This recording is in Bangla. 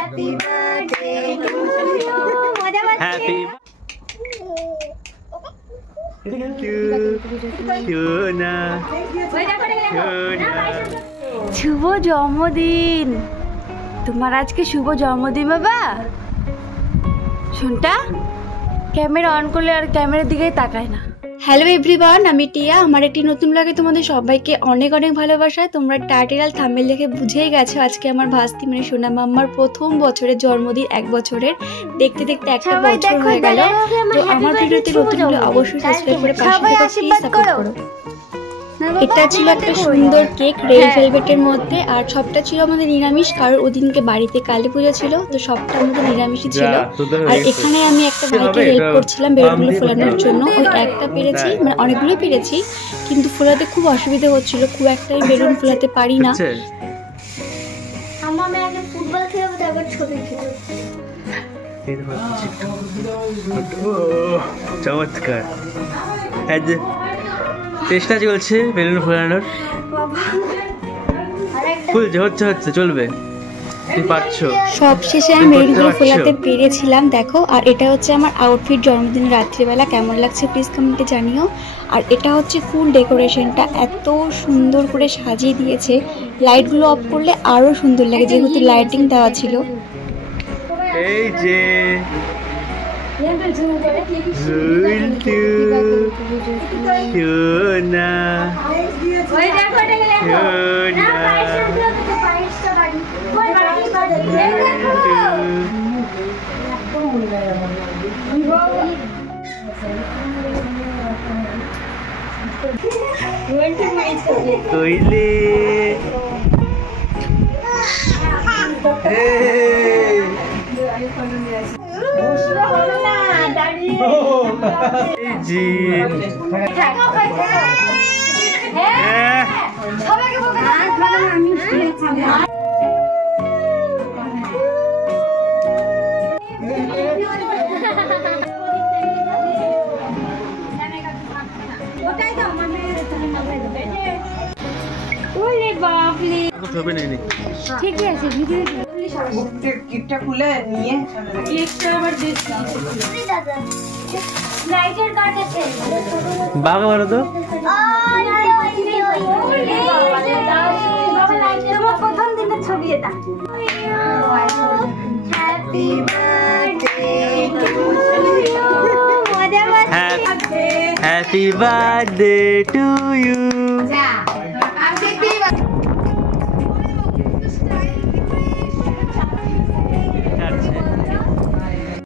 Happy birthday to you. মজা পাচ্ছি। হ্যাপি শুভ জন্মদিন তোমার, আজকে শুভ জন্মদিন বাবা। শোনটা ক্যামেরা অন করলে আর ক্যামেরার দিকে তাকায় না। হ্যালো এভরিওয়ান, আমি টিয়া। আমার একটি নতুন ব্লগে তোমাদের সবাইকে অনেক অনেক ভালোবাসা। তোমরা টাইটেল আর থাম্বনেল দেখে বুঝেই গেছো আজকে আমার ভাস্তি মানে সোনা মাম্মার প্রথম বছরের জন্মদিন। 1 বছরের দেখতে দেখতে একটা বছর হয়ে গেল। তো আমার ভিডিওতে নতুন হলে অবশ্যই সাবস্ক্রাইব করে পাশে থেকে প্লিজ সাপোর্ট করো। এটা ছিল একটা সুন্দর কেক রেড ভেলভেটের মধ্যে, আর সবটা ছিল আমাদের নিরামিষ, কারণ ওদিনকে বাড়িতে কালী পুজো ছিল, তো সবটা আমাদের নিরামিষই ছিল। আর এখানে আমি একটা ভাইকে হেল্প করছিলাম বেলুনগুলো ফোলানোর জন্য। ওই একটা পেরেছি, মানে অনেকগুলোই পেরেছি, কিন্তু ফোলাতে খুব অসুবিধা হচ্ছিল, খুব একটা বেলুন ফোলাতে পারি না। চমৎকার চেষ্টা চলছে বেলুন ফোলানোর। ফুলছে, হচ্ছে হচ্ছে, চলবে, তুমি পারছো। সব শেষে আমি বেলুনগুলো ফোলাতে পেরেছিলাম, দেখো। আর এটা হচ্ছে আমার আউটফিট জন্মদিনের রাত্রিবেলা। কেমন লাগছে প্লিজ কমেন্টে জানিও। আর এটা হচ্ছে ফুল ডেকোরেশনটা, এত সুন্দর করে সাজিয়ে দিয়েছে। লাইটগুলো অফ করলে আরো সুন্দর লাগে, যেহেতু লাইটিং দেওয়া ছিল। এই যে ঠিকই আছে, ভিডিও কেকটা খুলে নিয়ে কেকটা আবার দেখছি। লাইটের কাট আছে বাবা, বলো তো প্রথম দিনের ছবি এটা। Happy birthday to you. মজা পাচ্ছি। Happy birthday to you.